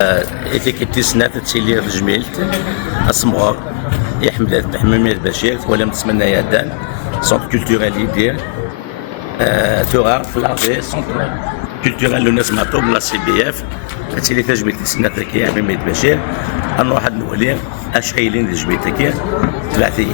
إتيكيتي سنة تسيلي رجميلت أسمغر يحمد محمد بشير ولا نتمنى يدان سونتر كولتورال يدير تورا في العرضية سونتر كولتورال لو ناس معطوب لا سي بي اف تسيلي تجميلت سنة تاكي محمد بشير نروح هاد نولي أشعيلين تجميلت تاكي تبعتي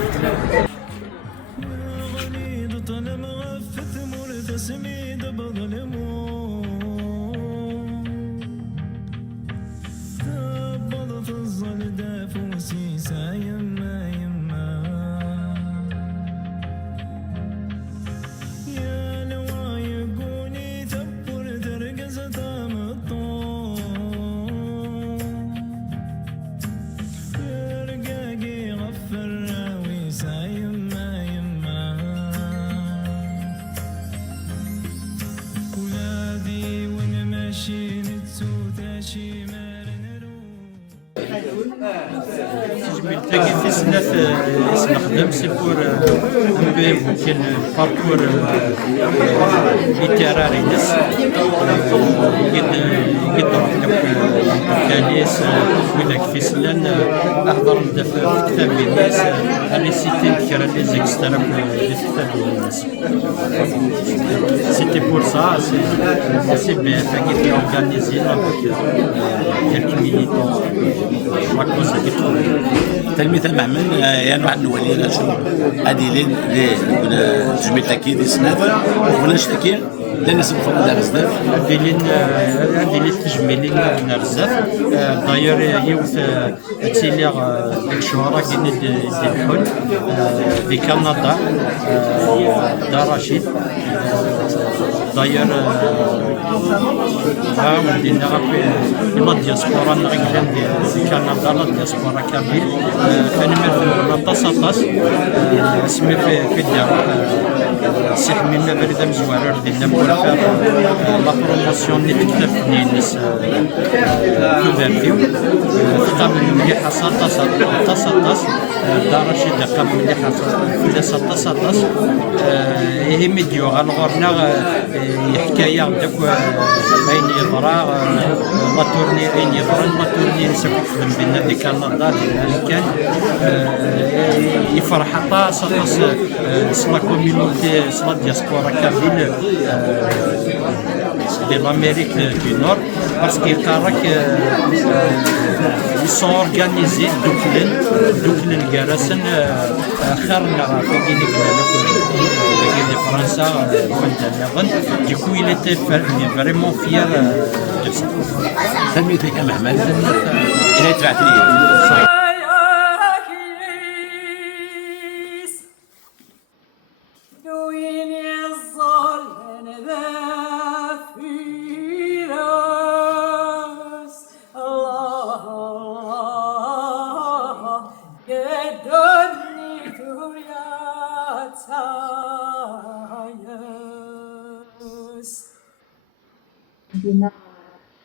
تجميل في سنة نخدم سي بور ان بي ممكن باركور ليتيراري ناس قد نروح للكنيس وذاك في سنان احضر في كتاب الناس اني سيتي كرا لي زيكسترا في كتاب الناس سيتي بور سا سي بي اف qui organisé avec quelques militants ما كوزا تلميذ المعمل يعني واحد الولي شنو هادي لين جميل تاكي دي سنات ولا نشتكي لا ناس مفروض بزاف هادي لين تجميلين بزاف داير يوث تيلي ديك الشهورا كاين الحل في كندا دار رشيد داير ولينا في لا دياسبورا نغيلان في كندا لا دياسبورا كامل فنمر طاس اسمي في الدار سي حمينا بريده مزواره ديالنا بولا لا بروموسيون اللي تكتب في الناس كوفرتيو قام مليحه طاس دار رشيد قام مليحه طاس هي ميديو غنغورنا حكايه داك اين يضرا لا تورني اين يضرا لا تورني نسكت خدم بينا دي كندا كان يفرح طاس لا كوميونيتي لا دياسبورا كامل de l'Amérique du Nord parce qu'ils sont organisés Dublin Garrison Kharna de France du coup il était vraiment fier de ça. سميتك محمد إلى تبعتي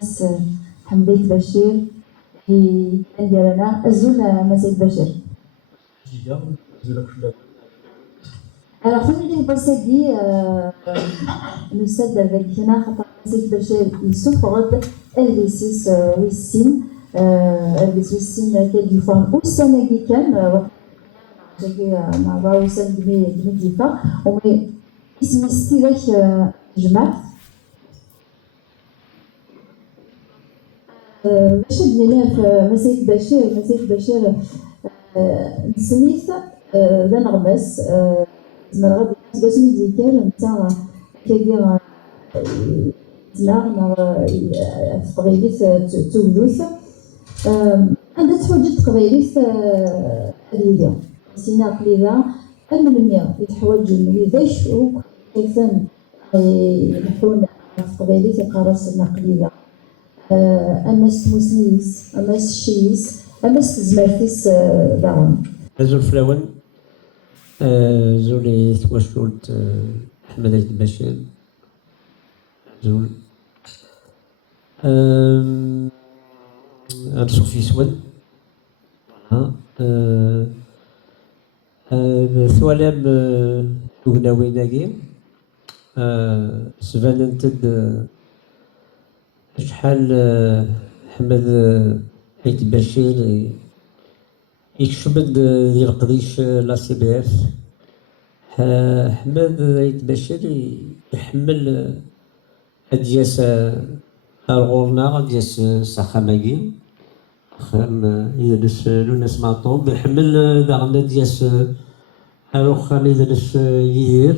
ناس حمديت بشير كان ديالنا الزول مسيد بشير. Alors, on va passer le set avec Hina Khatamazid Bachir, il souffre LV6 Wissin, LV6 Wissin qui du forme au Sénégal, j'ai ma voix au Sénégal, on va ici avec Jmat. باش بدينا في مسيد بشير نسميت ذا نغمس زعما غادي باش ميديكال نتا كيدير تناغ في تغيليت تولوث عندها تحويجات تغيليت هذه سينا قليله المنيا يتحوج ويداش وكيف يحون في تغيليت يقرص قليله أمس مسنيس أمس شيس أمس زمرتيس داون زول فلاون زولي توشلت محمد عيد بشير زول نسوق في سواد ثوالب تغناويناكي سفاننتد شحال أحمد عيد بشير يكشمد ديال القضيش لا سي بي اف. أحمد عيد بشير يحمل دياس الغورنا دياس ساخاماكي خام يدرس لوناس معطوب يحمل داغنا دياس الوخام يدرس يدير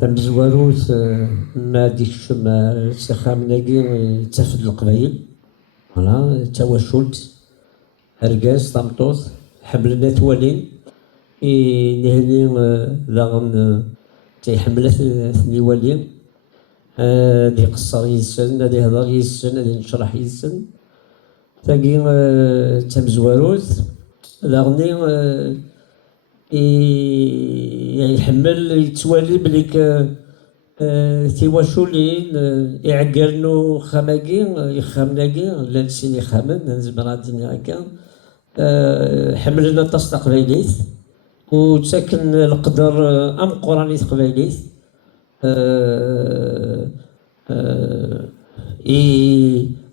تمزواروت ما ديكش ما ساخامناكي تافد القبايل فوالا تواشلت أركاز طمطوط حملنا توالين نهني داغن تيحملت ثني والين دي قصر يسن دي هضر يسن دي نشرح يسن تاقي تمزواروت داغني يحمل يتوالي بليك تيواشولين يعقلنو خماكي يخامناكي لانسين يخامن نزبر هاديني هكا حملنا طاس تقبايليت وتساكن القدر ام قراني تقبايليت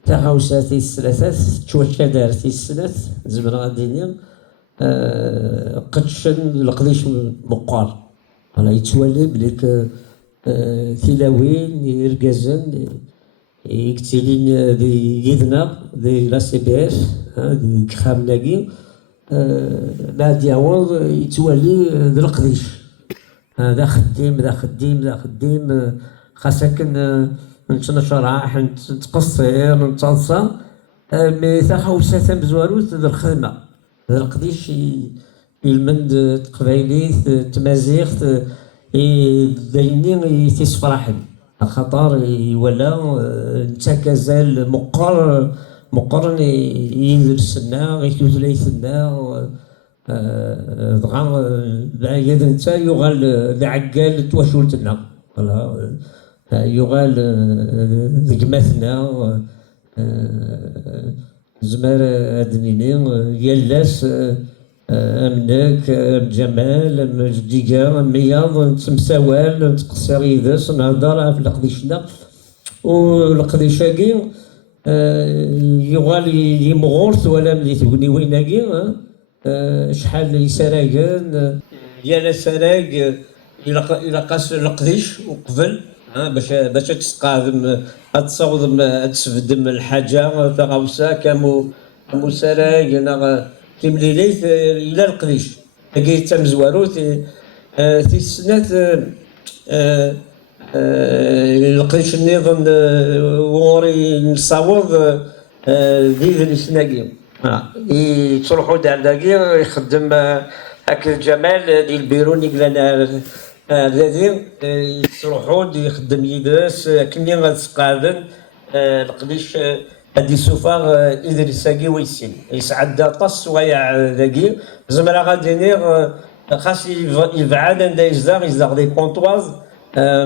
تغاوساتي الثلاثات تواشا دارتي السنات زبر غاديني قدشن القديش مقار على يتوالي بليك تلاوين يرقزن يكتلين دي يدنا دي لا سي بي اف دي خامناكي بعد يعوض يتوالي ذا القديش ذا خديم ذا خديم ذا خديم خاصك نتنشر راح نتقصر نتصلصى مي تخوسات مزواروت ذا الخدمة ذا القديش يلمند تقبايليت تمازيغت داينين تيسفرحن خاطر يولا نتا كازال مقرن يدرسنا يتوتليتنا دغا يد نتا يغال لعقال تواشولتنا فوالا يغال ذقماتنا زمار ادنيني يلاس امناك جمال مجديكا مياض تمساوال نتقصر يدس نهضر في القديشنا والقديشاكي يغال يمغورت ولا ملي تقولي ويناكي شحال يسراقن يالا سراق الى قاس القديش وقبل باش تسقاذم تصوضم تسفدم الحاجه تغوسا كامو سراق تمليليت الى القديش تاقي تمزواروت في السنات القديش النظام ووري نصاوض ذي السناقي يتروحوا داكي يخدم هاك الجمال ديال البيروني لنا الذي يتروحوا يخدم يدرس كني غتسقادن القديش هادي سوفا إدريساكي ويسين يسعد طاس ويا ذاكي زمرا غادي نير خاص يبعد عند يزدغ دي كونطواز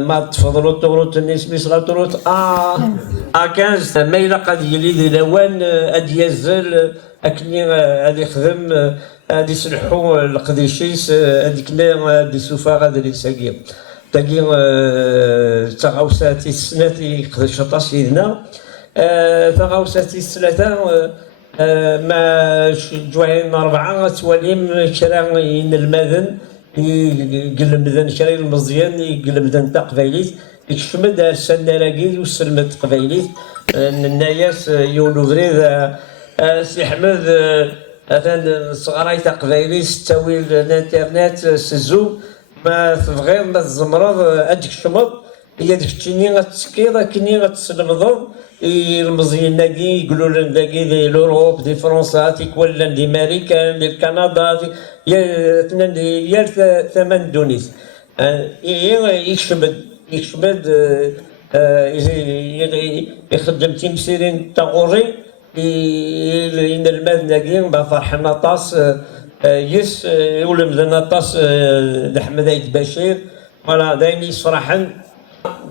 ما تفضلوا طروت الناس ميسغا طروت 15 ما إلا قد يلي دي لوان هادي يزل أكني غادي يخدم هادي يسلحوا القديشيس هاديك هادي سوفا غادي يساكي تاكي تغاوساتي السنات يقدر طاس يدنا تغاوساتي الثلاثة ما جوعين 4 تواليم شرا المذن يقلمدن شرا المزيان يقلمدن تقبايليت يكشمد السنة راكي وسلمت تقبايليت الناس يولو بريد سي حمد مثلا صغراي تقبايليت ستاوي الانترنت سزو ما تبغي ما تزمرض اديك الشمط هي ديك التيني غتسكيض كني غتسلمض المزيان ناكي يقولوا لنا داكي دي لوروب دي فرنسا تيكولن دي امريكان دي كندا يا ثمان دونيس يشمد يخدم تيمسيرين تاغوري ين الماد ناكي فرحنا طاس يس يولم لنا طاس لحمد عيد بشير فوالا دايما يفرحن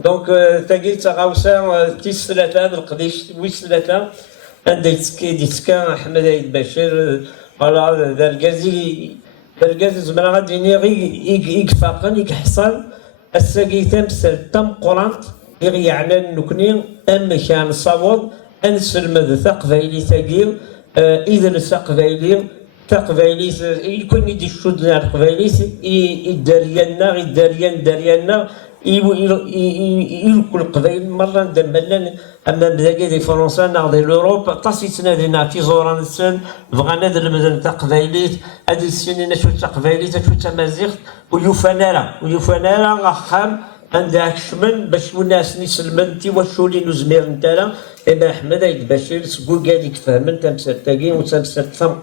دونك تاقي تغاوسا تيس 3 القديش ويس 3 عندي تسكا احمد عيد بشير فوالا ذا الكازي زمرا غادي غي يكفاقن يكحصل الساقي تمثل تم قرانت يعني نكوني أم كان صوت أنسلمد تقبيلي تقيل إذا تقبيلي يكون يدي الشد تقبيلي يدارينا يلكل قبيل مرة دملنا أما بذاك دي فرنسا ناضي لوروب تصي سنادنا في زوران السن بغانا در المدن تقبيليت هذه السنين شو تقبيليت شو تمازيغ ويوفنارا غخام عندها كشمن باش الناس نسلمن تي وشو اللي نزمير نتالا إبا أحمد عيد بشير سقوق هذيك فهمن تمسر تاقين وتمسر تفهم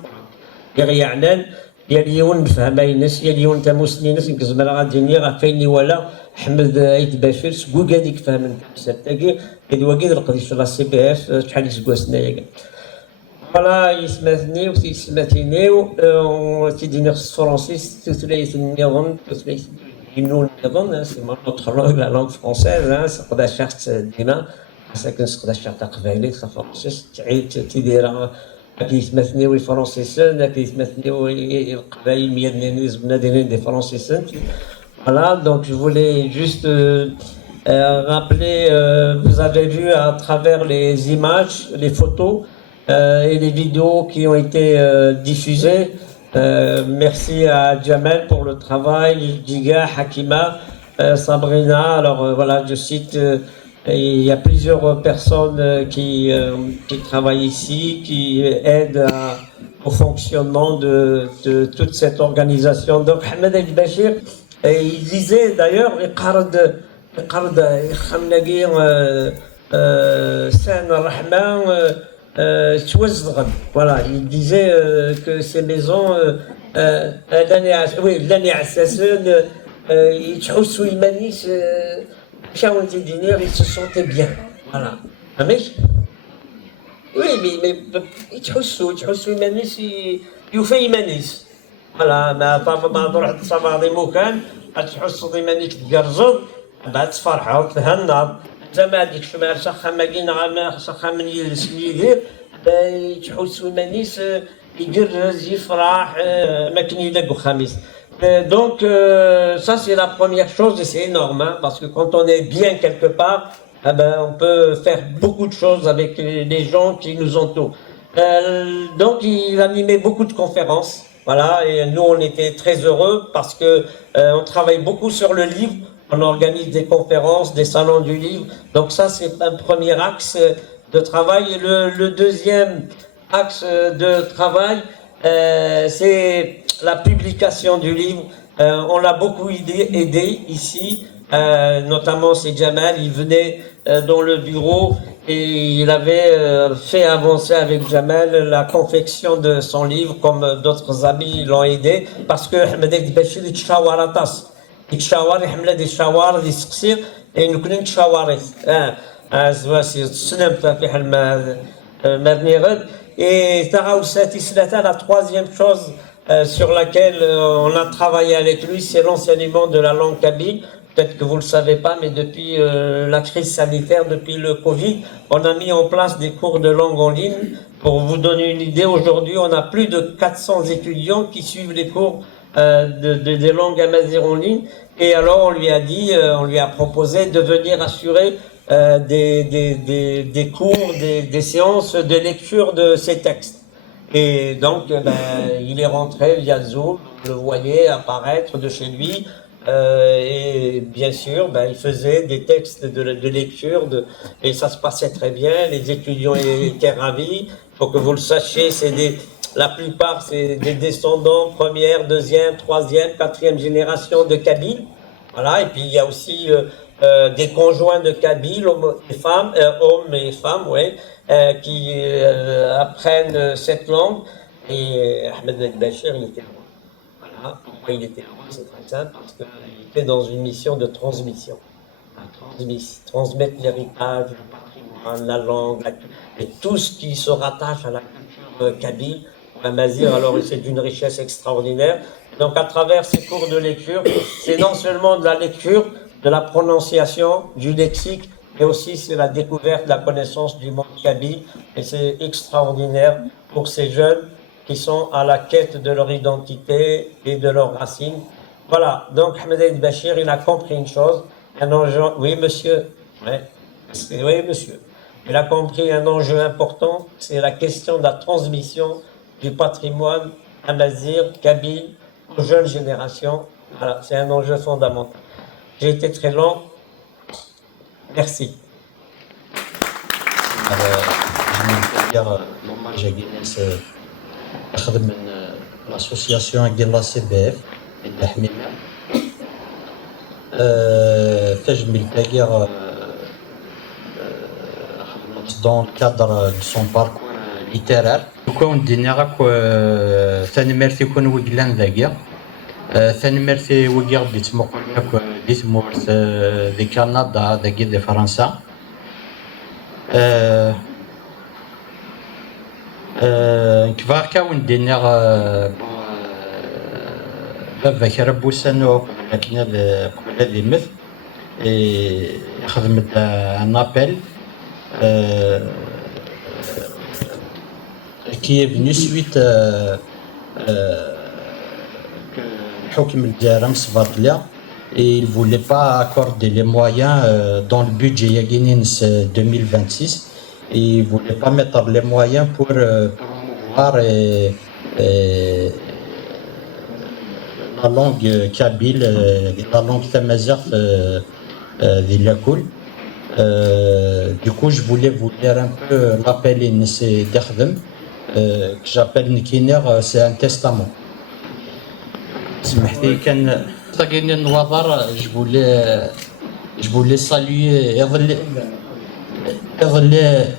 يعنان يليون فهمينس يليون تموسنينس نكزمر غاديني غافيني ولا أحمد عيد بشير سقوق هذيك فهمن تمسر تاقين كدي وكيد القديش لا سي بي اف شحال يسقوسنا ياك فوالا يسماتني وتيسماتيني وتيديني خص فرونسيس تثليث النظام تثليث النون النظام سي notre langue la langue française سقدا شخص ديما ساكن سقدا شخص تقبايلي فرونسيس تعيد تيديرها كيسماتني وي فرونسيسن كيسماتني وي القبايل ميادنين زبنا دايرين دي فرونسيسن Voilà, donc je voulais juste rappeler, vous avez vu à travers les images, les photos et les vidéos qui ont été diffusées. Merci à Jamel pour le travail, Diga, Hakima, Sabrina. Alors voilà, je cite, il y a plusieurs personnes qui travaillent ici, qui aident au fonctionnement de toute cette organisation. Donc Ahmed El Bachir, il disait d'ailleurs, voilà, il disait que ces maisons, ils se sentaient bien. Voilà. Oui, mais voilà, ما تروح تصبر دي مكان تحس ديما تقرزض بعد تفرحوا تهنض زعما هذيك الشمال سخا كاين سخا من يدير تحس مانيس يقرز يفرح ما كاين يلاقو خميس. Donc ça c'est la première chose et c'est énorme parce que quand on est bien quelque part, on peut faire beaucoup de choses avec les gens qui nous entourent. Donc il animait beaucoup de conférences. Voilà, et nous on était très heureux parce que on travaille beaucoup sur le livre, on organise des conférences, des salons du livre. Donc ça c'est un premier axe de travail. Et le deuxième axe de travail, c'est la publication du livre. On l'a beaucoup aidé ici, notamment c'est Jamal, il venait dans le bureau et il avait fait avancer avec Jamal la confection de son livre, comme d'autres amis l'ont aidé, parce que Ahmed El Bachir يتشاور atas, يتشاور يحمل دي شاور دي سقسير نكون نتشاوري زواسي سنمت في حل ما بنيغد. Et Taraoussati Slata, la troisième chose sur laquelle on a travaillé avec lui, c'est l'enseignement de la langue kabyle. Peut-être que vous ne le savez pas, mais depuis la crise sanitaire, depuis le Covid, on a mis en place des cours de langue en ligne. Pour vous donner une idée, aujourd'hui, on a plus de 400 étudiants qui suivent les cours des langues amazighes en ligne. Et alors, on lui a dit, on lui a proposé de venir assurer des cours, des séances de lecture de ces textes. Et donc, il est rentré via Zoom, vous le voyez apparaître de chez lui. Et bien sûr, il faisait des textes de lecture et ça se passait très bien. Les étudiants étaient ravis. Pour que vous le sachiez, la plupart c'est des descendants première, deuxième, troisième, quatrième génération de Kabyles. Voilà. Et puis il y a aussi des conjoints de Kabyles, hommes et femmes, qui apprennent cette langue. Et Ahmed El Bachir, il était loin. Voilà. Pourquoi il était loin? C'est très simple, parce qu'il était dans une mission de transmission. Transmettre l'héritage, le patrimoine, la langue, et tout ce qui se rattache à la culture kabyle, amazigh. Alors c'est d'une richesse extraordinaire. Donc à travers ces cours de lecture, c'est non seulement de la lecture, de la prononciation, du lexique, mais aussi c'est la découverte, la connaissance du monde kabyle. Et c'est extraordinaire pour ces jeunes qui sont à la quête de leur identité et de leurs racines. Voilà, donc Ahmed El Bachir, il a compris une chose. Oui, monsieur. Ouais. Oui, monsieur. Il a compris un enjeu important, c'est la question de la transmission du patrimoine amazigh, kabyle, aux jeunes générations. Voilà, c'est un enjeu fondamental. J'ai été très long. Merci. l'hommage à Guinness أخذ من l'association ديال لا سي بي اف عند حميمة تجميل تاعي dans le cadre de son parcours littéraire. كون دينا غاك ثاني ميرتي كون وكلان ذاكيا ثاني ميرتي وكي غادي تموقل لك دي تمورت دي كندا ذاكي دي فرنسا كفار كون دينا بابا كربو سانو لكن قبل هذه مثل يخدم ان ابل qui est venu suite الحكم الجارم صفاتليا et il voulait pas accorder les moyens dans le budget Yaguinins 2026 et il voulait pas mettre les moyens pour promouvoir la langue kabyle, la langue tamazight de l'école. Du coup, je voulais vous lire un peu l'appel c'est d'Akhdem, que j'appelle Nikiner, c'est un testament. سمحتي كان تاكين النواظر je voulais saluer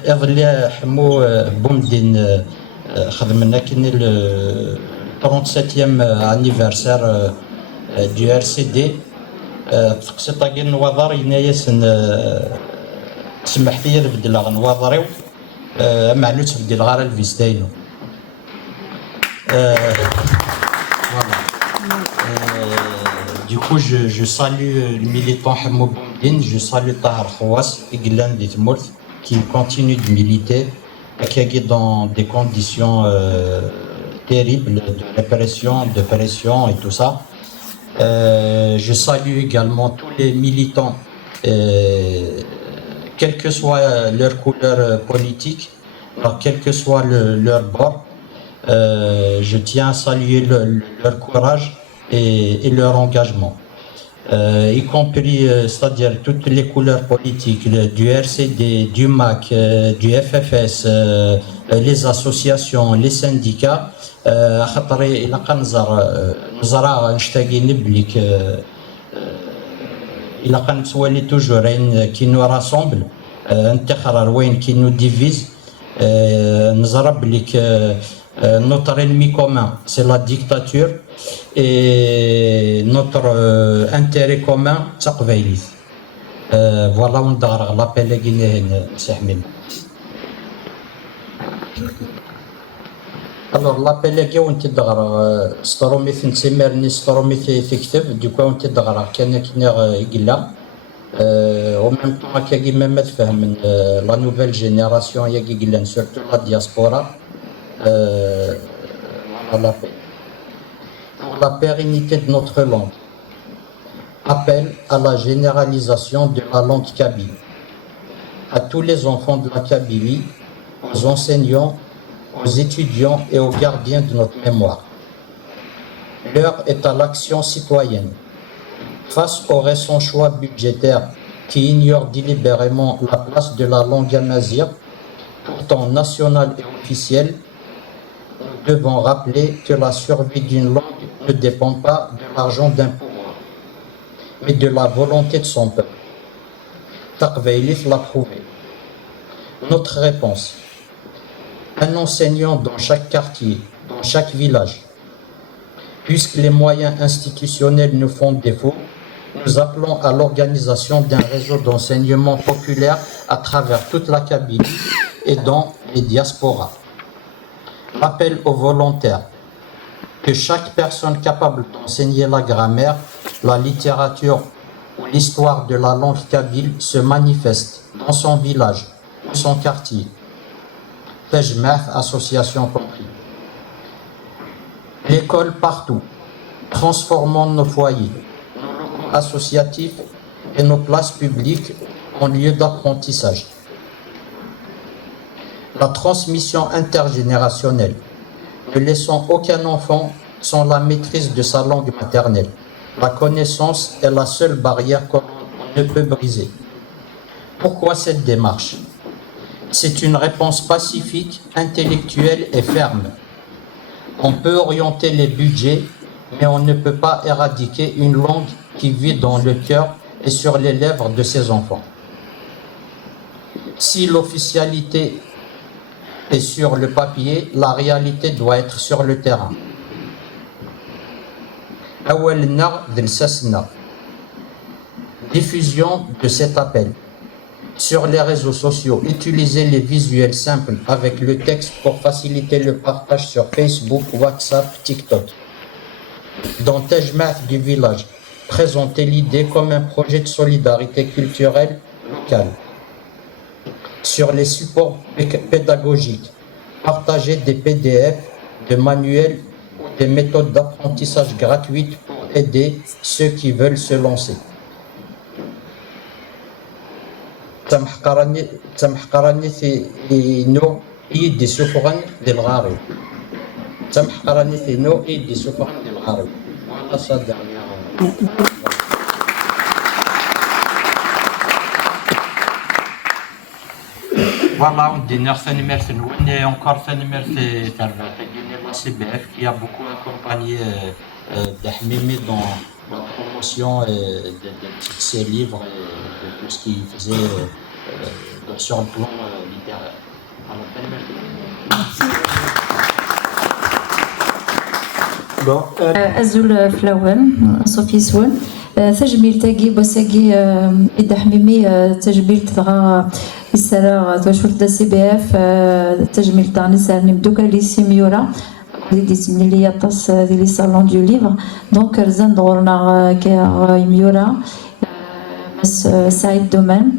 يظل حمو بومدين خدمنا كاين le 37e anniversaire du RCD تقصي تاكين النواظر ينايس سمحتي نبدل غنواظريو معلو تبدل غير الفيس داينو voilà. Du coup, je salue le militant Hamou Boumdine, je salue Tahar Khouas et Ghilan Ditmourt qui continue de militer et qui est dans des conditions terribles de répression, de pression et tout ça. Je salue également tous les militants, quelle que soit leur couleur politique, quel que soit leur bord. Je tiens à saluer leur courage et leur engagement, y compris, c'est-à-dire toutes les couleurs politiques, du RCD, du MAC, du FFS, les associations, les syndicats. خاطر إلا كنزرع نشتاقي نبليك إلا كنتوالي توجور كي نو راسومبل نتخرر وين كي نو ديفيز نزرع بليك notre ennemi commun, c'est la dictature et notre intérêt commun, c'est Qbaïlis. Voilà on a l'appel à Guinée, Sahmim. Alors l'appel à Guinée, on a Storomith Nsemerni, Storomith effectif, du coup on a Kanakiner Igila. En même temps, il y a la nouvelle génération, surtout la diaspora. Pour la pérennité de notre langue, appel à la généralisation de la langue kabyle, à tous les enfants de la Kabylie, aux enseignants, aux étudiants et aux gardiens de notre mémoire. L'heure est à l'action citoyenne. Face au récent choix budgétaire qui ignore délibérément la place de la langue amazigh, pourtant nationale et officielle, nous devons rappeler que la survie d'une langue ne dépend pas de l'argent d'un pouvoir, mais de la volonté de son peuple. Taqbaïlif l'a prouvé. Notre réponse: un enseignant dans chaque quartier, dans chaque village. Puisque les moyens institutionnels nous font défaut, nous appelons à l'organisation d'un réseau d'enseignement populaire à travers toute la Kabylie et dans les diasporas. Appel aux volontaires que chaque personne capable d'enseigner la grammaire, la littérature ou l'histoire de la langue kabyle se manifeste dans son village ou son quartier. Tajmah, association compris. L'école partout. Transformons nos foyers, nos locaux associatifs et nos places publiques en lieu d'apprentissage. La transmission intergénérationnelle, ne laissant aucun enfant sans la maîtrise de sa langue maternelle. La connaissance est la seule barrière qu'on ne peut briser. Pourquoi cette démarche? C'est une réponse pacifique, intellectuelle et ferme. On peut orienter les budgets, mais on ne peut pas éradiquer une langue qui vit dans le cœur et sur les lèvres de ses enfants. Si l'officialité est sur le papier, la réalité doit être sur le terrain. Diffusion de cet appel. Sur les réseaux sociaux, utilisez les visuels simples avec le texte pour faciliter le partage sur Facebook, WhatsApp, TikTok. Dans Tajmat du village, présentez l'idée comme un projet de solidarité culturelle locale. Sur les supports pédagogiques, partagez des PDF, des manuels ou des méthodes d'apprentissage gratuites pour aider ceux qui veulent se lancer. تمحقرني في نوع يدي سفغا للغارب تمحقرني في نوع يدي سفغا للغارب وانا صادق. Voilà, on dit merci nous et encore merci la CBF qui a beaucoup accompagné Dahmimi dans la promotion de ses livres et de tout ce qu'il faisait sur le plan littéraire. أزول فلاوان صوفي سوان تجميل تاقي بوساقي إدا حميمي تجميل تغا السراغ توشفت دا سي بي اف تجميل تاع نسار نبدوكا لي سيميورا دي تمني لي طاس دي لي صالون دو ليفر دونك رزان دورنا كا يميورا مس سعيد دومان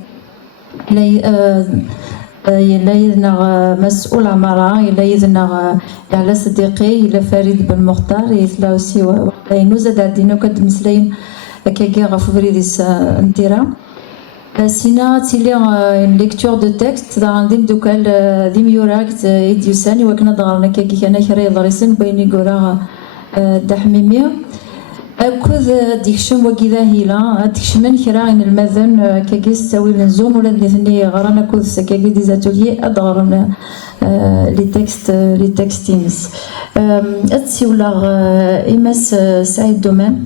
يلا يذنا مسؤول عمارة يلا يذنا على صديقي يلا فريد بن مختار يثلا وسي نوزاد عدينا كد مسلاين كاكي غاف فريديس انتيرا سينا تيلي ليكتور دو تكست دا عندي دوكال ذي ميوراكت يديوساني وكنا دغرنا كاكي كان خري ضريسن بيني قرا دحميمي أكوذ ديكشم وكذا هيلا ديكشمن كراين المذن كاكيس تاوي لنزوم ولا ديثني غرانا كوذ سكاكي ديزاتولي أدغرنا لي تكستينس أتسي ولا إماس سعيد دومان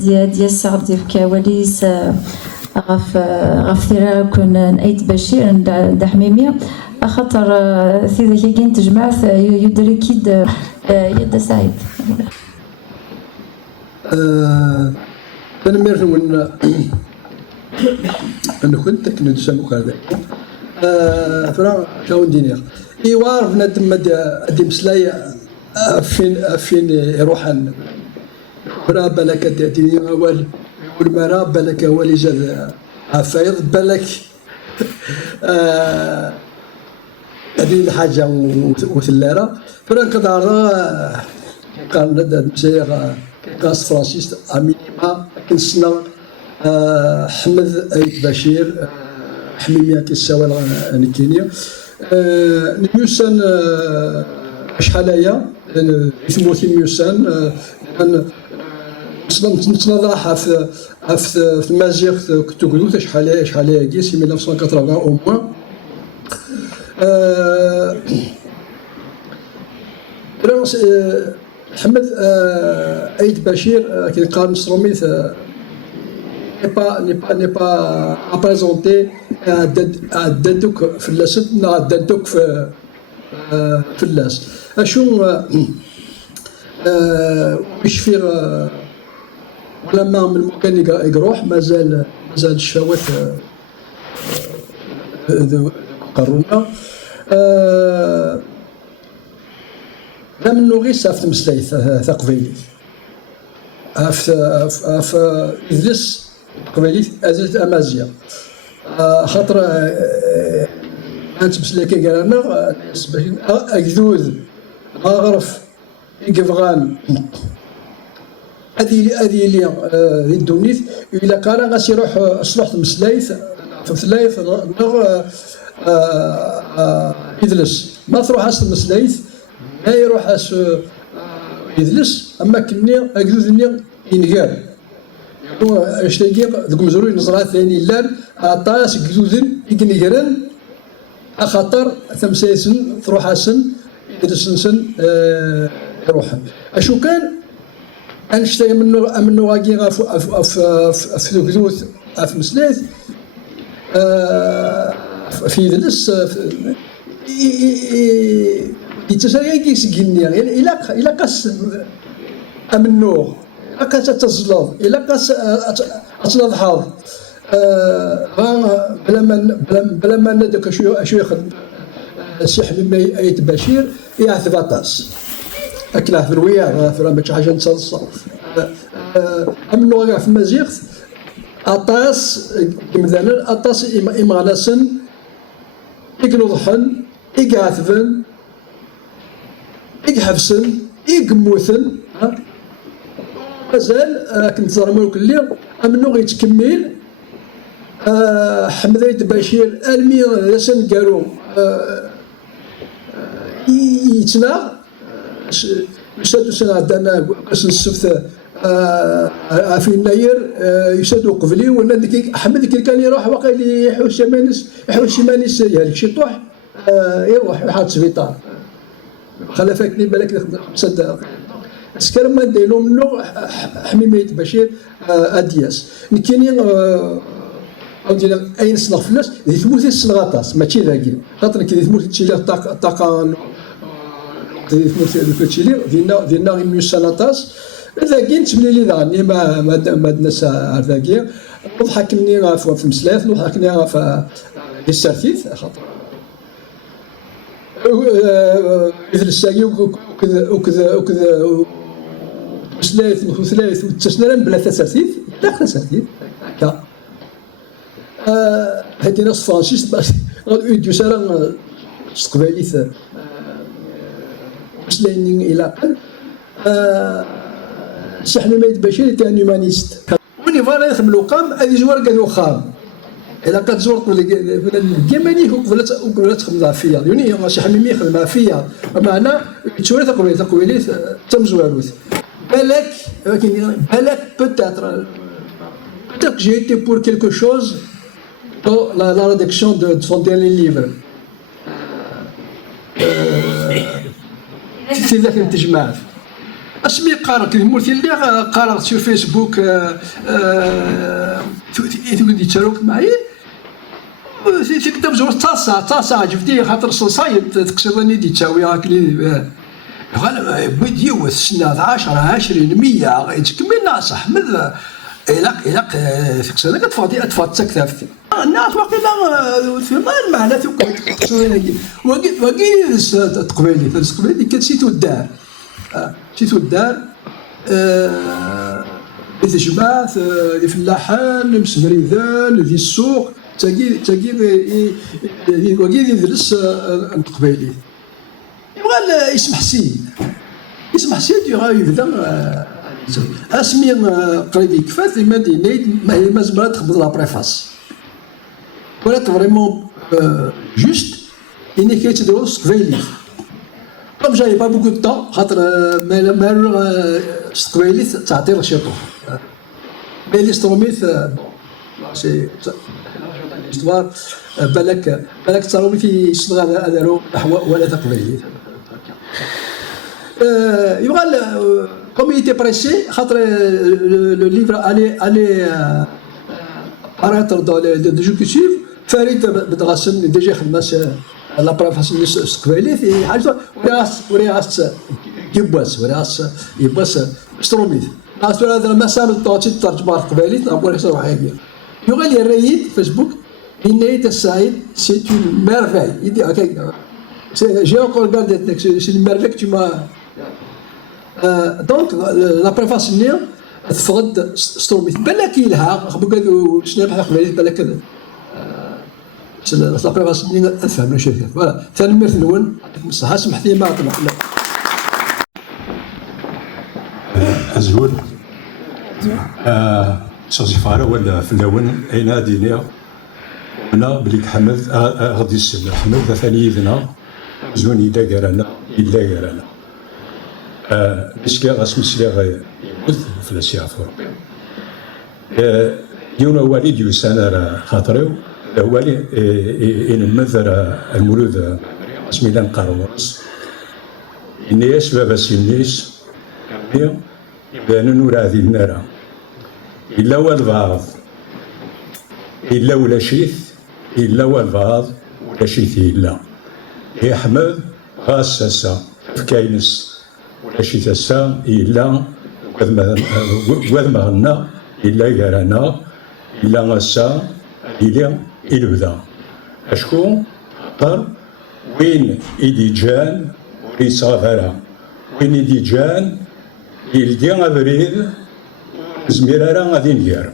ديال السعد ديال كواليس غف ثيرا كون نأيت بشير دحميمي خاطر في ذاك كاين تجمع يدري كيد يد سعيد. أنا مرة أنا كنت نسمو هذا فرا كون دينير إيوار بنادم دي مسلايا فين يروحن فرا بالك ديني أول والمرا بالك هو اللي جا عفايض بالك هذه الحاجة وثلارة فرا كدارا كان لدى مسيغ كاس فرانسيس أمينيما كنسنا حمد أيد بشير حميمية كيساوال نكينيا نيوسان شحال هي ثموثين نيوسان نتنضح في المازيغ كتوكدو شحال هي كي سي 1980 او موان حمد أيد بشير كي قال نصروميث n'est pas à présenter à دادوك في اللاسد نا دادوك في اللاس اشو يشفير ولا ما من المكان يروح مازال الشهوات قرونا لا من غير سافت مسلايث ثقفيلي اف إذلس قبيليت أزلت أمازيغ خاطر أنت مسلاكي قالنا أجذوذ أغرف إقفغان هذه اللي الدونيت الا كان غاس يروح صلح تمسلايث تمسلايث نغ يدلس ما تروح تمسلايث لا يروح يدلس اما كني اكدودني ينقال اشتاقي ذوك مزروي نزرات ثاني لان طاس كدودن يقنقرن خاطر ثمسيسن تروحاسن يدلسنسن يروح اشو كان انشتاق منو غاكي في ذوك في مسلاث في يدلس يتسرع كيسكني إلا قاس أمنوه إلا قاس تزلط إلا قاس أتلظ حاض بلا ما ندك شو يخدم السي حبيب أيت بشير يعثب عطاس أكله في الويار في رمش حاجة نتصل أمنوه في مزيغ عطاس مثلا عطاس إمغلسن يقلضحن يقاثفن يحبسن يقموثن مازال كنت زرمو كلي امنو غيتكمل حمديت بشير المي لسن قالوا يتنا يسادو سنة عندنا قسم السبت في يناير يسادو قبلي وانا ديك احمد كي كان يروح باقي لي يحوش مانيس يهلك شي طوح يروح يحط سبيطار خلا فاكني بالك مسد سكر ما دايرو منو حميميت بشير ادياس نكيني او ديال اين صنع فلاس ذي ثموث الصنغاطاس ماشي ذاكي خاطر كي ثموث تشيلي طاقه ذي ثموث تشيلي دينا غير سالاتاس ذاكي نتمنى لي ذاني ما الناس ذاكي نضحكني في مسلاث نضحكني في السرثيث خاطر مثل الساقي وكذا وثلاث وتسنرن بلا تسرثيث لا تسرثيث هكا هادي ناس فرانسيس يديو سارة استقباليث مسلاين إلى قل سحنا ميت بشير تاع هيومانيست وني فالا يخدم الوقام هذه زوار قالوا خام إلا قد زرت اليماني ولا تخدم فيا يعني شي حميمي يخدم فيا معنا تشوري تقويلي تم زواروث بالك peut-être j'ai été pour quelque chose dans la rédaction de son dernier livre في ذاك التجمعات اسمي قارئ كي المرتي اللي قارئت في فيسبوك تقول تشارك معايا تكتب زور طاسة عجبتني خاطر صايب تقصدني دي تساوي هاكلي بيد يوث سنة 10 20 100 تكمل ناس احمد إلا تقصدك تفاضي تكتافتي الناس واقيلا ثم المعنى وقيل تقبيلي كان سيتو الدار في جماعة في الفلاحان مسمريذان في السوق تاقي يدرس القبيلي يبغى يسمح سيد يبدا اسمي قريب كفات المدينه ما زبرات تخبط لا بريفاس ولات فريمون جوست اني كيتدرس قبيلي كوم جاي با بوكو دو خاطر ما قبيلي تعطي رشيطو مي ستروميث سي استوار بالك تصاوبي يصدغ هذا ولا تقبيلي يبغى comme il était pressé خاطر le livre allait paraître dans les jours qui suivent فريد بدغاسن ديجا خدماس لا برافاس نسقبيلي في حاجه ورياس يباس ستروميث هذا المسألة الطاوتي ترجمة قبيلي نقول لك روح هيك يغلي الريد فيسبوك إنيت السعيد سي اون ميرفاي يدي هكا جي اونكور غاردي سي اون ميرفاي tu m'as دونك لا بريفاس نيا تفقد ستروميث بالك يلها خبوك شنو بحال قبيلي بالك كذا لا بريفاس نيا افهم الشركات فوالا ثاني ميرث نون بصح سمحتي ما طلع أزهور سوزيفارة ولا فلاون أين دينيا هنا بليك حمد غادي يسلم حمد ثاني يدنا زون إلا قرانا إلا قرانا مسكي غاس مسلي غاية في السيافور يوم والد يسانا خاطريو والي إن المذر المولود اسميلان قاروس الناس بابا سينيس بان نور هذه النار إلا والبعض إلا ولا شيث إلا والبعض ولا شيث إلا يا حمد غاس سا في كاينس ولا شيث سا إلا وذ ما غنا إلا يرانا إلا غاسا إلا البدا أشكون خاطر وين إيدي جان وين صغارها وين إيدي جان يلدي أبريد زميرارا غادي ندير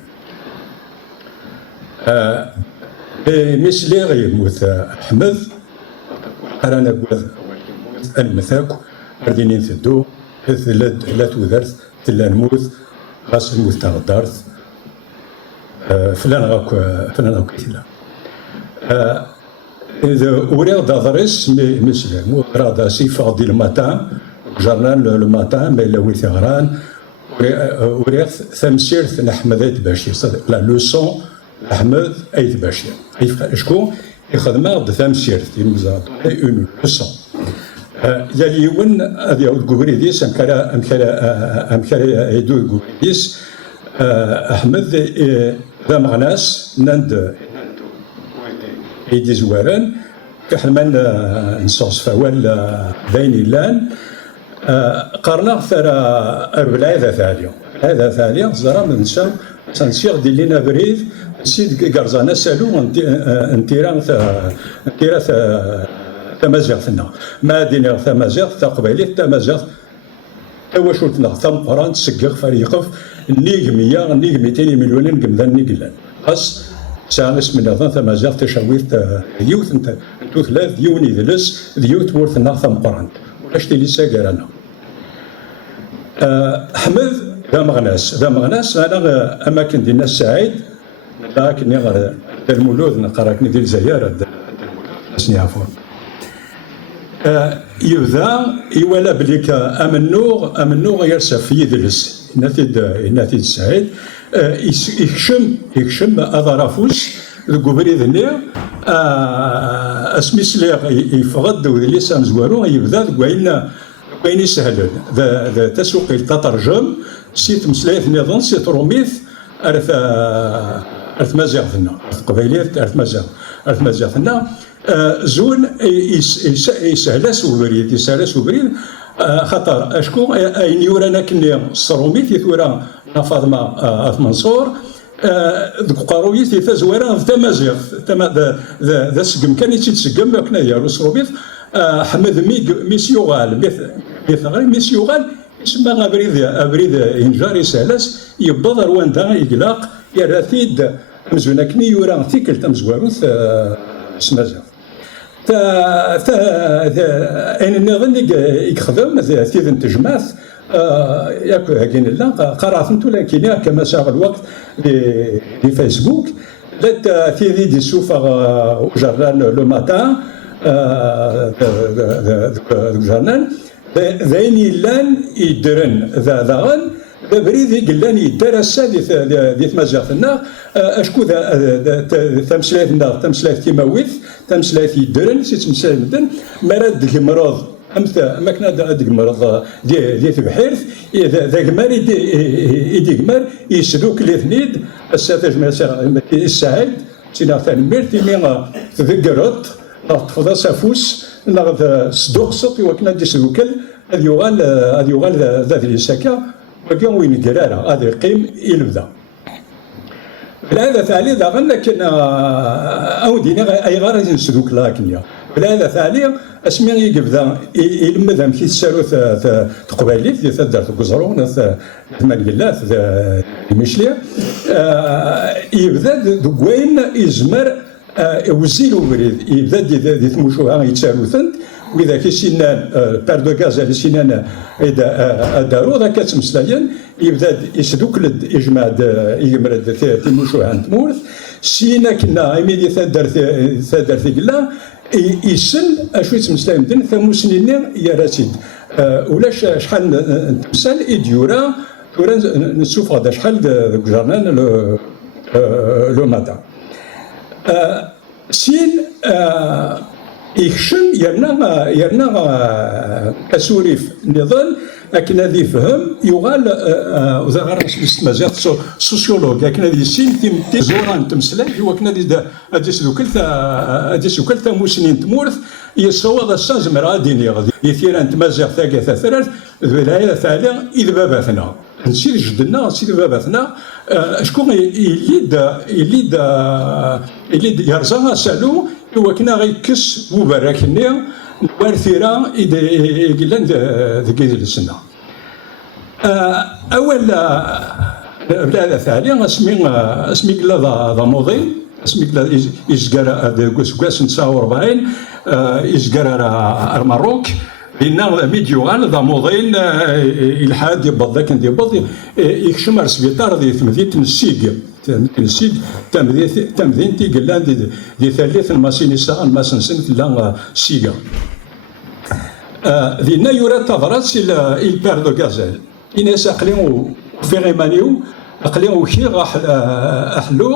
مثلي غيموت أحمد رانا قوذ المثاك غادي نثدو لا تودرت تلا نموت خاص نموت تغدرت فلان غاك كيتلا إذا أريد دادرس مسلم راه سيفا دي الماتان جرنان لو ماتان ما إلا ويث غران أريد تمسيرت نحمد أيت باشير لا لوسون أحمد أيت باشير شكون يخدم تمسيرت يمزاد اون لوسون يالي يون هذا يعود كوغريديس أمكارا يدو كوغريديس أحمد ذا معناس نند يدي زواران كحلمان نصوص فوال ذين اللان قرنا ثرى أربع هذا ثانية زرا من نسا سنسيغ ديلينا بريد سيد قرزانا سالو انتيرا تمازيغتنا ما دينا تمازيغ تقبيليت تمازيغ تواشوتنا ثمقران تسقق فريقف النيجمية 200 مليون قمدا نيجلان خاص سانس من هذا تمازيغ تشاويت ديوت انت ثلاث ديون يدلس ديوت ورثنا ثمقران واش تيلي ساكرانا حمد ذا مغناس انا اماكن ديال الناس سعيد لكن غير المولود نقراك ندير زياره سني عفوا يبدا يولى بليك امنوغ يرسف في يدلس ناتيد سعيد يكشم اضرافوس الكوبريد نير اسميس لي يفقد ولي سام زوارو يبدا وين يسهل ذا تسوق التترجم سيت مسلايت نظام سيت روميث ارث مازيغتنا قبيليات ارث مازيغتنا زون يسهلاس وبريد خاطر اشكون اين يورانا كني الصروميث يثورا فاطمه منصور ذوك قارويث تزويرا تمازيغ ذا سقم كان يتسقم كنايا روسروبيث حمد ميسيوغال بيثغري ميسيوغال يسمى ابريد انجاري سالاس يبض رواندا يقلاق يراثيد مزونا كني يورا ثيكل تمزواروث سمازيغ اين النظام يخدم ثيذن تجماث ياك هاكين لا قرات انتو لكن كما ساغ الوقت في فيسبوك لات في دي سوفا جران لو ماتان جرنان ذين لان يدرن ذاغن بريد قلان يدرس دي تمازيغتنا اشكو تمسلايت كيماويث تمسلايت يدرن سي تمسلايت مدن مراد مرض امثال ما كنا ديك المرض ديال تبحيرث ذاك مار يديك مار يسلوك الاثنين الساتاج السعيد سينا ثاني ميرتي مي تذكرت تفضل سافوس ناخذ صدوقسط وكنا دي سلوكل هذا يغال ذات السكا وكان وين الدرارة هذا يقيم يلبدا هذا ثاني ذا كنا اودينا اي غرض نسلوك لكن هذا ثاني اسمي يقبدا يلمذ امشي الساروث تقبايليت ديال تدار كوزرون ثمانيلات المشليه يبدا دوكوين يزمر وزيلو بريد يبدا دي تموشوها يتساروثن واذا كي سنان بار دو غاز اللي سنان اذا دارو ذاك تمسلاين يبدا يسدوكلد يجمع يمرد تيموشو عند مورث سينا كنا ايميدي ثادر ثقلا يسن اشو يتمسلاين مدن ثموسنين يا راسيد ولاش شحال تمثال ايديورا ورا نشوف هذا شحال ذاك الجرنان لو مادا سين يخشم يرنا اسوريف نضال لكن هذا يفهم يغال وذا غير مازال سوسيولوج لكن هذا السين تيمتي زوران تمسلاي هو كنا هذه سلوكلتا موسنين تمورث يصوض السازمر غادي غادي يثير انت مازال ثاقه ثلاث الولايه ثالث اذا باباتنا نسير جدنا نسير باباتنا شكون يليد يرزا سالو هو كنا غيكس مباركني وارثيرا اذا قلنا ذيك السنه اول بلاد ثانيه اسمي كلا ذا موضي اسمي كلا يزقر هذا كواس 49 يزقر المروك بينا فيديو ذا موضين الحاد يبض ذاك يبض يكشم السبيطار ذي ثمثيت نسيق تمذين تيقلا دي ثالث الماسينيسا الماسنسن لا سيقا ذينا يورا تضرس البار دو غازال إناس أقليمو فيغيمانيو أقليمو كي راح أحلو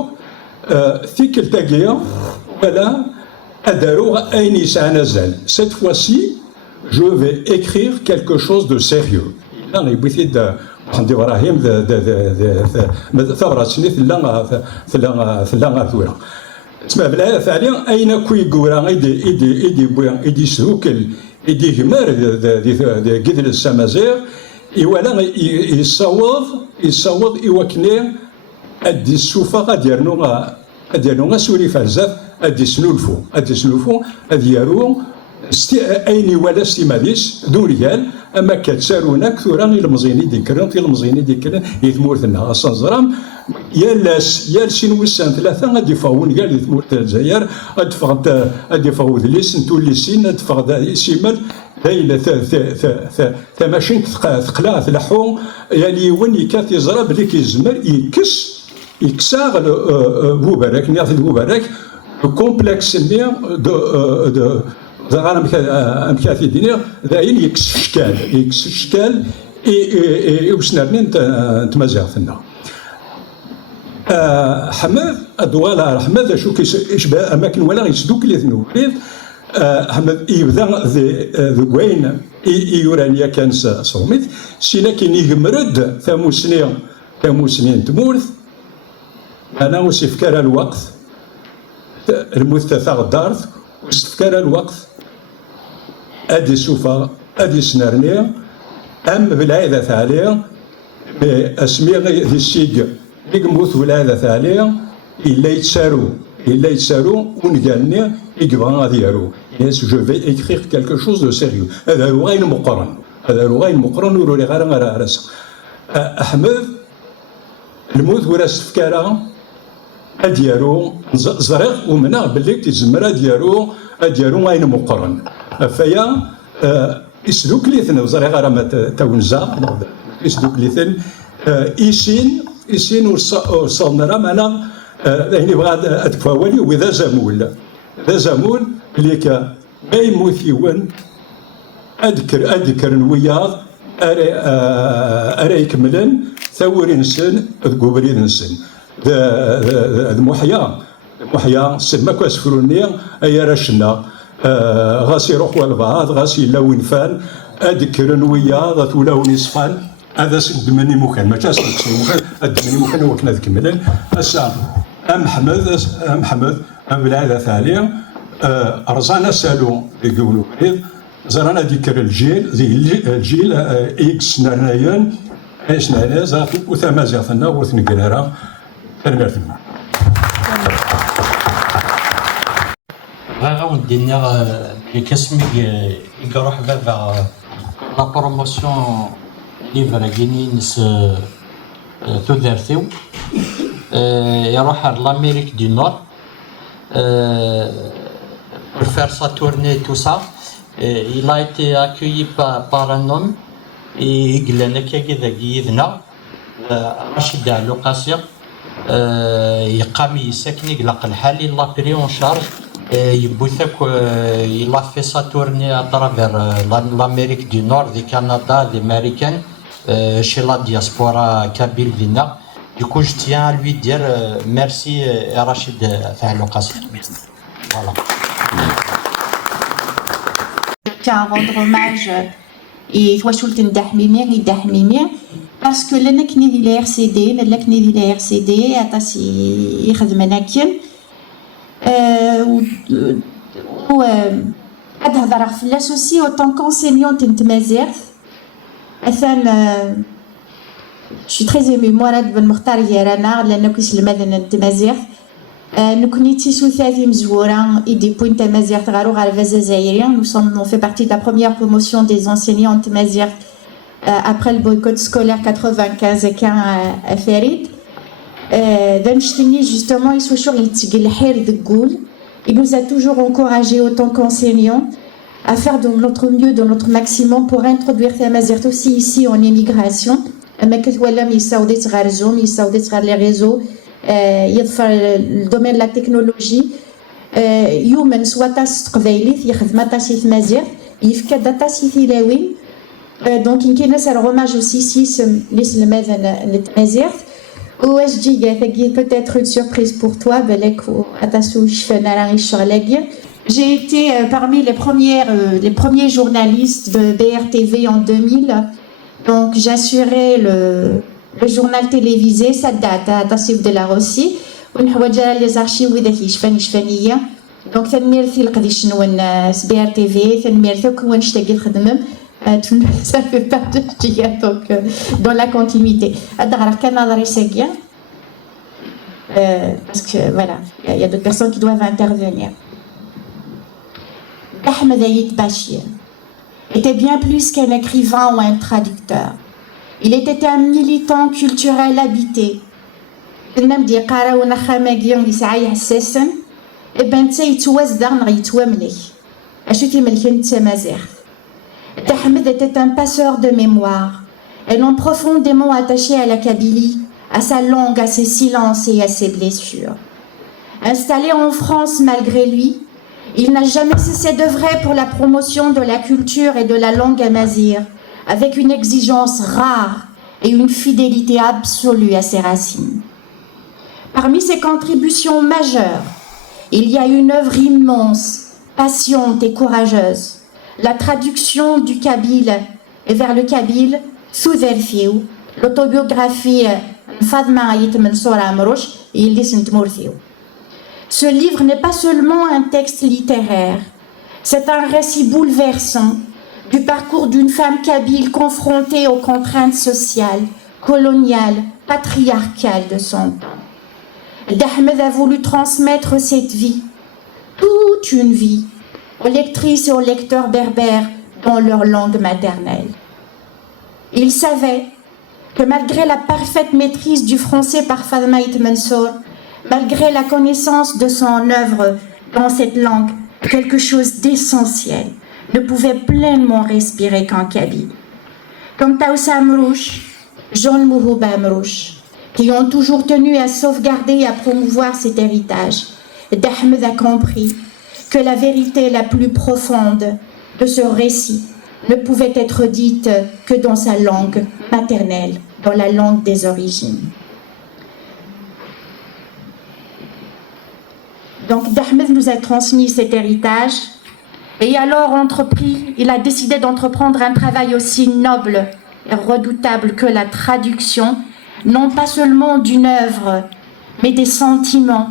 ثيكل تاقيا ولا أدارو أين يسعى نزال cette fois-ci je vais écrire quelque chose de sérieux là يبغي عندي ابراهيم ثورة سنيت لا ثورة تسمع بالآية الثانية أين كوي كورا إيدي سروكل إيدي جمار دي قدر السمازير إيوالا يصوض إيواكني أدي السوفا غادي يرنوغا سوري فازاف أدي سنولفو أدي يارو أين ولا استماديس دو ريال أما كتسارونا كثورا المزيني ديكرن يثمورتنا أصلا زرام يالسين وسان ثلاثة غادي يفاون قال يثمورت الجزائر غادي يفاو ذليس نتو ليسين غادي سيمال دايلة ثماشين ثقلا ثلحو يعني وين يكات يزرى بلي كيزمر يكساغ بوبارك نياث بوبارك كومبلكس دو زعما أمكاثي دينير ذاين يكس شكال وسنرنين تمازيغتنا حماد أدوالا حماد شو كيشبه أماكن ولا يسدوك لي ثنوريد حماد يبدا ذوين يورانيا كان صوميت سينا كي يمرد ثموسنين تمورث أنا وسيفكار الوقت المثثى الدارث وسيفكار الوقت أدي سوفا أدي سنرني أم بالعيدة ثالية بأسمية ذي السيق يقموث بالعيدة ثالية إلا يتسارو ونقالني يقبغان غادي يارو يس جو في إكريغ كالكو شوز دو سيريو هذا هو غير مقرن ورولي غير راسا أحمد الموت وراس تفكارا أديارو زريق ومنا باللي تزمر أديارو غير مقرن فيا يسلوك ليثن وزريق غير ما تونزا يسلوك ليثن إيسين وصلنا راه معنا يعني بغا أتكفاولي وإذا زامول اللي كا ما يموت يون أذكر نوياض أرا يكملن ثوري نسن ذكوبري نسن محيا سما كواس فرونيا أيا راشنا غاسي روح والبعض غاسي لون فان أذكر نوياض ولاون يصفان هذا الدمني مكان ما جاش مكان الدمني مكان هو كنا ذكملن أسا محمد بالعادة ثانية رزانا سالو يقولوا بريد زرانا ذكر الجيل إكس نرنايان إيش نرنايان زات وثما زاتنا وثنقرارا ترمير ثما غاون دينير كاسمي يروح بابا لا بروموسيون ليفر كينينس تودرثيو يروح لامريك دي نور pour faire sa tournée tout ça Il a été accueilli par un homme et il a Rachid Al-Qasir يقام يسكن يقلق الحالي لا بري اون شارج يبوثك il a fait sa tournée à travers l'Amérique du Nord, du Canada, l'Américain chez la diaspora kabyle d'Ina. Du coup, je tiens à lui dire merci Rachid Al-Qasir. Voilà. Je tiens à rendre hommage et parce que لأن كني ديال RCD مالا كني ديال RCD عطاسي يخدم هناكين و هاد هضره فلاس aussi autant qu'enseignante نتمازيغ مثلا je suis très émue مراد بن مختار يارانا لأن كنت المدن نتمازيغ نكونيتي سوثاثي مزورة إيدي بوين تمازيغ تغارو غارفة زازايريان nous fait partie de la première promotion des enseignants تمازيغ après le boycott scolaire 95 à Farid. Justement, il nous a toujours encouragé autant qu'enseignants à faire de notre mieux, de notre maximum pour introduire Tamazirt aussi ici en émigration. Les réseaux, le domaine de la technologie. يومن سواطاس تقبايليت يخدم طاسي تمازيغ يفكا طاسي تيلاوين دونك يمكن نسال روماج aussi سيسم ليس الماذا نتمازيغ واش جي قالت peut-être une surprise pour toi بالك اتاسو شفنا راه الشغلاكي. J'ai été parmi les premiers journalistes de BRTV en 2000. Donc j'assurais le journal télévisé ça date à Tassif de la Rossi. ونحوج لي زارشيف وذاك يشفانيه دونك تنميرثي القديش نون بي ار تي في تنميرثك ونشتاقي نخدم ça fait pas de giga donc dans la continuité الدغرا كان نظري ساقيه parce que voilà il y a d'autres personnes qui doivent intervenir. Ahmed Ayit Bachir était bien plus qu'un écrivain ou un traducteur. Il était un militant culturel habité. النام دي قراو نخاماكي يسعى حساسا ابن تيتوازدا نغيتواملك اشو تيملكن التمازيغ. Ahmed était un passeur de mémoire, un homme profondément attaché à la Kabylie, à sa langue, à ses silences et à ses blessures. Installé en France malgré lui, il n'a jamais cessé d'œuvrer pour la promotion de la culture et de la langue amazigh, avec une exigence rare et une fidélité absolue à ses racines. Parmi ses contributions majeures, il y a une œuvre immense, patiente et courageuse, la traduction du kabyle vers le kabyle sous Elfiou, l'autobiographie Fadma Ayit Mansour Amrouch et Illis Mourthiou. Ce livre n'est pas seulement un texte littéraire, c'est un récit bouleversant du parcours d'une femme kabyle confrontée aux contraintes sociales, coloniales, patriarcales de son temps. Ahmed a voulu transmettre cette vie, toute une vie, aux lectrices et aux lecteurs berbères dans leur langue maternelle. Il savait que malgré la parfaite maîtrise du français par Fadma Ayit Mansour, malgré la connaissance de son œuvre dans cette langue, quelque chose d'essentiel ne pouvait pleinement respirer qu'en kabyle. Comme Taoussa Amrouch, Jean Mouhouba Amrouch, qui ont toujours tenu à sauvegarder et à promouvoir cet héritage, Ahmed a compris que la vérité la plus profonde de ce récit ne pouvait être dite que dans sa langue maternelle, dans la langue des origines. Donc Ahmed nous a transmis cet héritage et alors il a décidé d'entreprendre un travail aussi noble et redoutable que la traduction, non pas seulement d'une œuvre, mais des sentiments,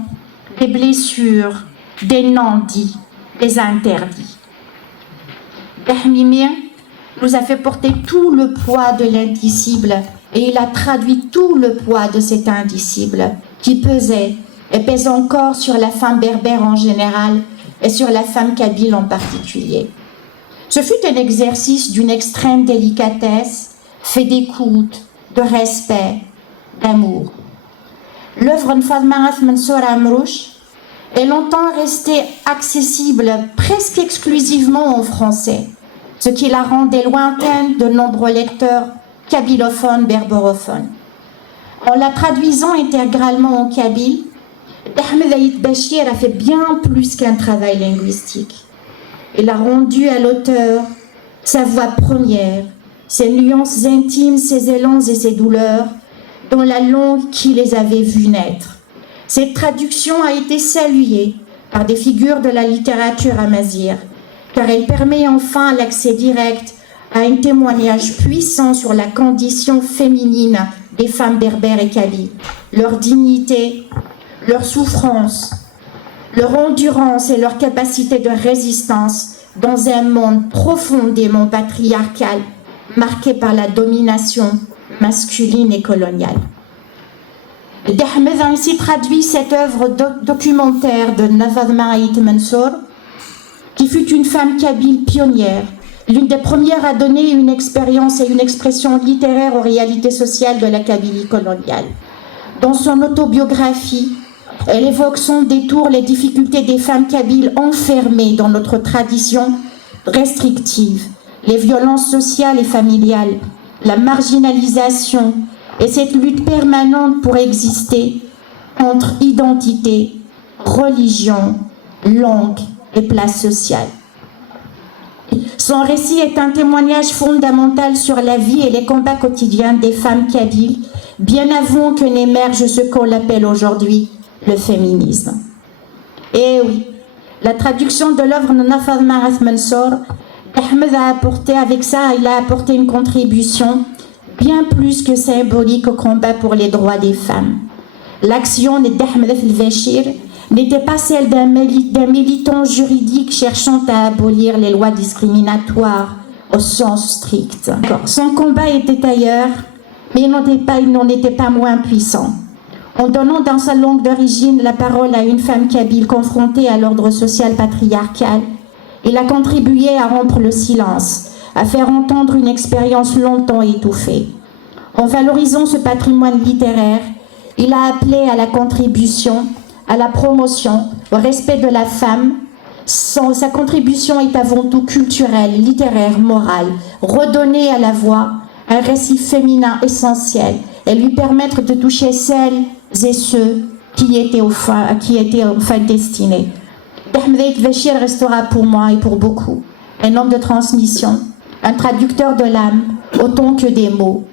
des blessures, des non-dits, des interdits. Ahmimien nous a fait porter tout le poids de l'indicible et il a traduit tout le poids de cet indicible qui pesait et pèse encore sur la femme berbère en général et sur la femme kabyle en particulier. Ce fut un exercice d'une extrême délicatesse, fait d'écoute, de respect, d'amour. L'œuvre de Fadma Ayit Mansour Amrouch est longtemps restée accessible presque exclusivement en français, ce qui la rendait lointaine de nombreux lecteurs kabylophones, berberophones. En la traduisant intégralement en kabyle, Ahmed Aït Bachir a fait bien plus qu'un travail linguistique. Il a rendu à l'auteur sa voix première, ses nuances intimes, ses élans et ses douleurs, dans la langue qui les avait vus naître. Cette traduction a été saluée par des figures de la littérature amazighe, car elle permet enfin l'accès direct à un témoignage puissant sur la condition féminine des femmes berbères et kabyles, leur dignité, leur souffrance, leur endurance et leur capacité de résistance dans un monde profondément patriarcal, marqué par la domination masculine et coloniale. Ahmed a ainsi traduit cette œuvre documentaire de Nafad Maït Mansour, qui fut une femme kabyle pionnière, l'une des premières à donner une expérience et une expression littéraire aux réalités sociales de la Kabylie coloniale. Dans son autobiographie, elle évoque sans détour les difficultés des femmes kabyles enfermées dans notre tradition restrictive, les violences sociales et familiales, la marginalisation et cette lutte permanente pour exister entre identité, religion, langue et place sociale. Son récit est un témoignage fondamental sur la vie et les combats quotidiens des femmes kabyles, bien avant que n'émerge ce qu'on appelle aujourd'hui le féminisme. Et oui, la traduction de l'œuvre de Nafad Maït Mansour, Ahmed a apporté avec ça, il a apporté une contribution bien plus que symbolique au combat pour les droits des femmes. L'action d'Ahmed el-Bachir n'était pas celle d'un militant juridique cherchant à abolir les lois discriminatoires au sens strict. Son combat était ailleurs, mais il n'en était pas moins puissant. En donnant dans sa langue d'origine la parole à une femme kabyle confrontée à l'ordre social patriarcal, il a contribué à rompre le silence, à faire entendre une expérience longtemps étouffée. En valorisant ce patrimoine littéraire, il a appelé à la contribution, à la promotion, au respect de la femme. Sa contribution est avant tout culturelle, littéraire, morale. Redonner à la voix un récit féminin essentiel et lui permettre de toucher celles et ceux qui étaient enfin destinés. Ahmed Aït Bachir restera pour moi et pour beaucoup un homme de transmission, un traducteur de l'âme autant que des mots.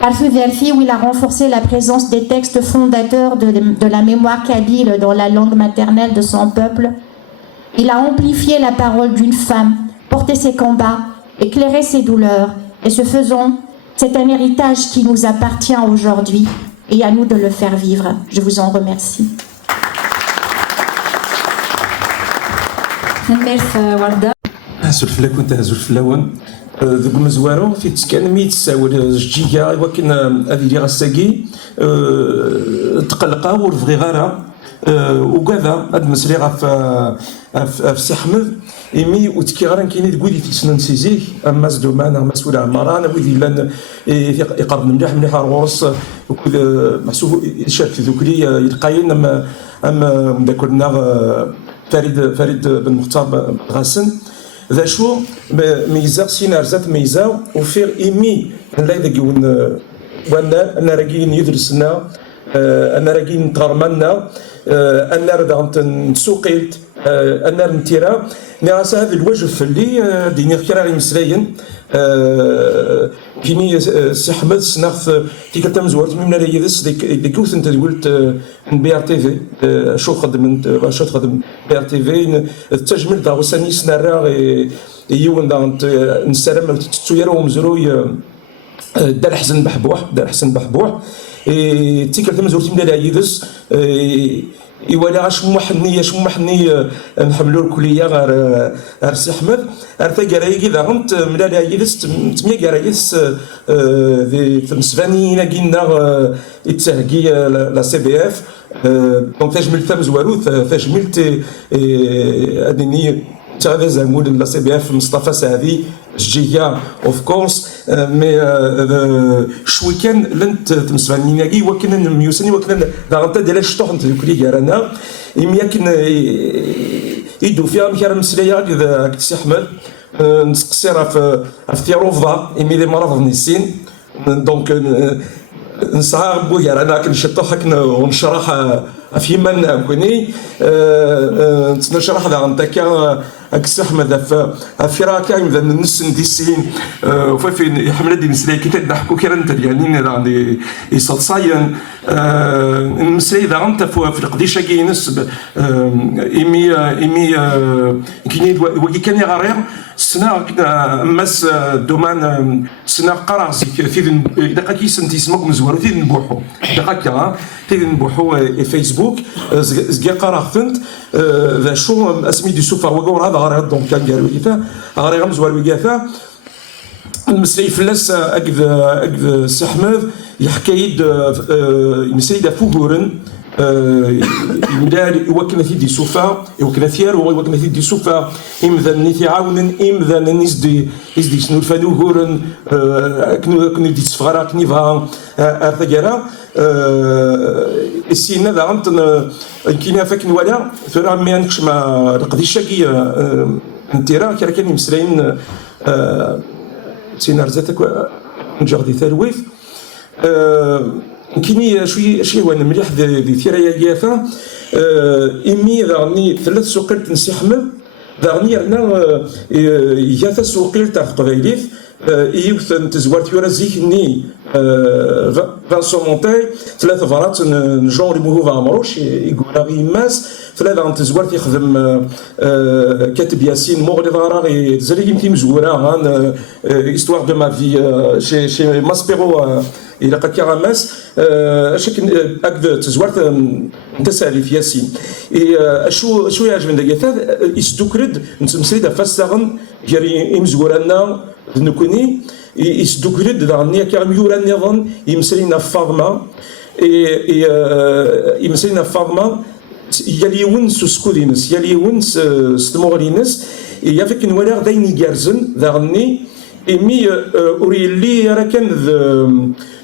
Par ce verfi où il a renforcé la présence des textes fondateurs de la mémoire kabyle dans la langue maternelle de son peuple, il a amplifié la parole d'une femme, porté ses combats, éclairé ses douleurs, et ce faisant, c'est un héritage qui nous appartient aujourd'hui et à nous de le faire vivre. Je vous en remercie. زلفلا كنت زلفلاون ذوك مزوارو في تسكان ميت ساول جيجا ولكن هذه اللي غاساكي تقلقا ورفغي غارة وكذا هاد المسري في سي حمد إيمي وتكي غارن كاينين تقولي في سنن سيزيك أما زدومان أما سولا عمران ويدي لان يقرب مليح الغورس وكذا محسوب يشارك في ذوكلي يلقاين أما ذاكرنا فريد بن مختار غاسن ذا شو ميزا سينار ذات ميزا وفير إيمي لا يدقون وانا أنا راكين يدرسنا أنا راكين نتغرمنا أنا راه نسوقيلت أنا نتيرا نعس هذا الوجه في اللي ديني خير مسلاين كيني سي حمد سناخ تيكا تمزورت من لا يدس ديك كوث انت قلت بي ار تي في شو خدمت شو خدم بي ار تي في التجميل دا وساني سنارا يون دا نسلم تسويرو مزروي دار حسن بحبوح تيكا تمزورت من لا يدس إيوالا شموحني نحملو الكلية غير سي أحمد أرتا كرايكي ذا غنت ملالا يلس تميا كرايس في مسفاني ناقينا يتسهقي لا سي بي اف دونك تجمل ثمزوارو تجملت أدني تغذى زعمول لا سي بي اف مصطفى سعدي جيجا اوف كورس مي شوي كان لنت تمسفاني ناقي وكان ميوسني وكان ضغطت ديال الشطوح نت دوك اللي كارانا يمكن يدو فيها مكان مسلية كذا سي أحمد نسقسي راه في تيروفضا إمي لي مرض نيسين دونك نسعى بويا انا كنشطح ونشرح في من كوني نشرح ذا نتاكا اكس احمد في راكا من النص نديسين وفين يحمل دي مسلي كي تضحكوا كي انت يعني راني يصلصاين المسلي ذا انت في القديشه كينس ايمي كاين وكي كان يغرير سنا مس دومان سنا قرا في دقيقه كيسنتي سمك مزوار في نبوحو دقيقه في نبوحو فيسبوك زكي قرا خفنت ذا شو اسمي دي سوفا وقور هذا غير دونك كان قالوا لي غير مزوار وقافا المسلي فلاس اكد سي احمد يحكي المسلي دا فوغورن يمدال وكنا في دي سوفا وكنا ثيار وكنا في دي سوفا إمذا نيثي عاونن إمذا نزدي شنو الفانو غورن كنا دي سفغرا كنيفا أرثجرا السينا ذا عمتنا كينا فاكن ولا ثرا ما نكش مع القضية شاكية انتيرا كان مسلين سينا رزاتك نجاغدي ثالويف كيني شوي وانا مليح ذي ثيرايا جافا إمي ذاني 3 سوقيلت نسي أحمد ذاني أنا ياثا سوقيلت تاع قبايليت يوث نتزوار ثيورا زيكني فانسون مونتاي 3 فرات نجون ريموهو فامروش يقول غي ماس 3 نتزوار تيخدم كاتب ياسين مغلي ضراري زري يمكن مزورا هيستوار دو ما في شي ماسبيرو إلا قد كراماس أشكن أكد تزوارت نتسالي في ياسين شو يعجبني دقيقة يسدوكرد نتمسيد فاستغن جري إمزورانا نكوني يسدوكرد دعني كرام يورا نظن يمسلينا فاضما يمسلينا فاضما يلي ونس سكودينس يلي ونس ستموغلينس يافك نوالغ دايني جارزن دعني إمي أوريلي راه كان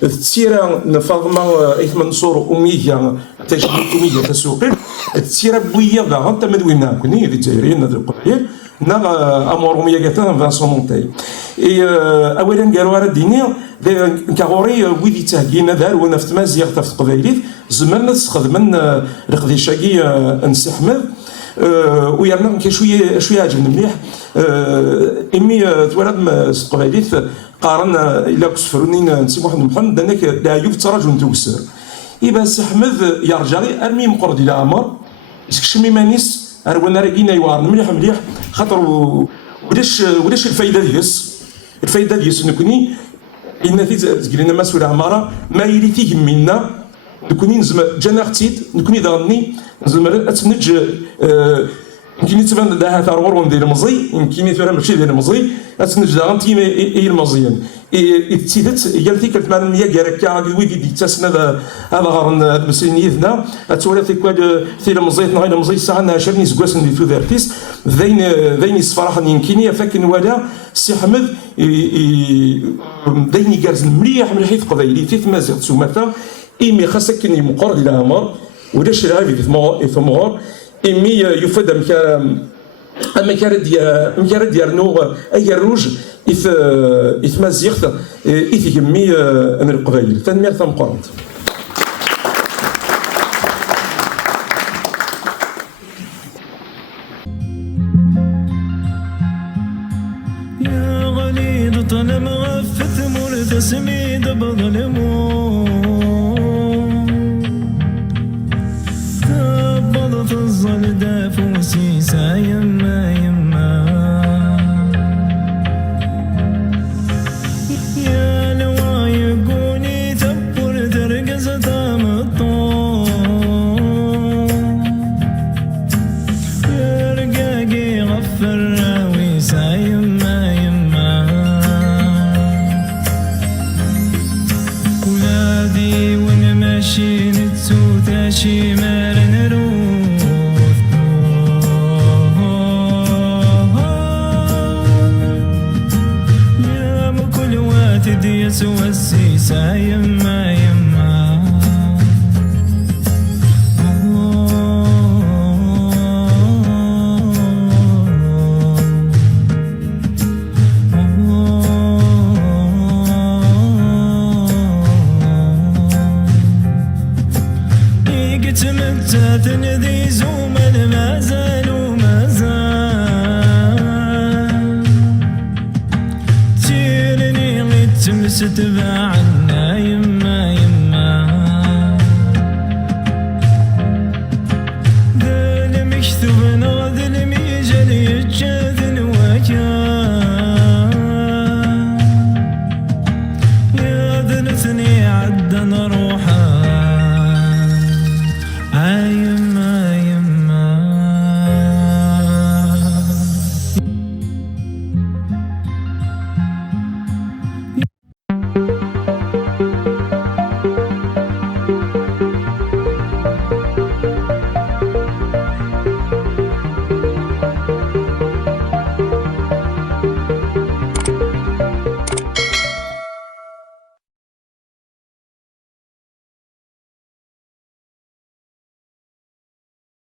التسيرة نفاضما إيث منصور أمية تجمع أمية تسوقي التسيرة بويا ذا أنت مدوينا كوني ذي الجزائريين هذا القبائل نا أمور أمية قاتنا فانسون مونتاي أولا قالوا راه ديني كاغوري ويدي تهجينا دار وانا في تمازيغ في قبائليت زمان نستخدم القديشاكي نسي أحمد ويرنا كي شويه عجبني مليح امي تولد قبايليت قارن الى كسفرونين نسي محمد انك لا يفترج ونتوسر يبان سي احمد يرجع ارمي مقرد الى عمر يسكشمي مانيس اروانا راكينا يوارن مليح خاطر ولاش الفايده ديالس نكوني ان تقرينا ما سوى عماره ما يلي فيه منا نكوني نزم جانا اختيت نكوني ضرني نزمر اتنج يمكن تبان لها ثارور ديال المزي يمكن يتفهم ماشي ديال المزي اتنج دانتي اي المزيان تيدت هي ذيك مع المياه كاع ويدي دي تاسنا هذا غارن مسلين يذنا اتولى في كواد في المزي غير المزي ساعه 20 سكواس ندي تو دارتيس ذين الصراحه يمكن فاكن ولا سي احمد ديني كارز مليح في قبايلي في تمازيغ تسوماتا إمي خاصك كني مقرد إلى عمر ولاش العافية في مغار إمي يفاد مكارد يرنو أي روج إث مازيغت إث يمي من القبائل تنمير ثم قرد يا غليظ طلب غفت مرتسمي دبض الظل دافوسي يما يا لوا يقوني تبور ترقص طام الطوم يا رقاقي غفر راويسا يما ولادي وانا ماشي نتسوتا شي مال نروح سوى السيسا يما تثندي زومل مازال ومازال تيرني غير تمس تباعا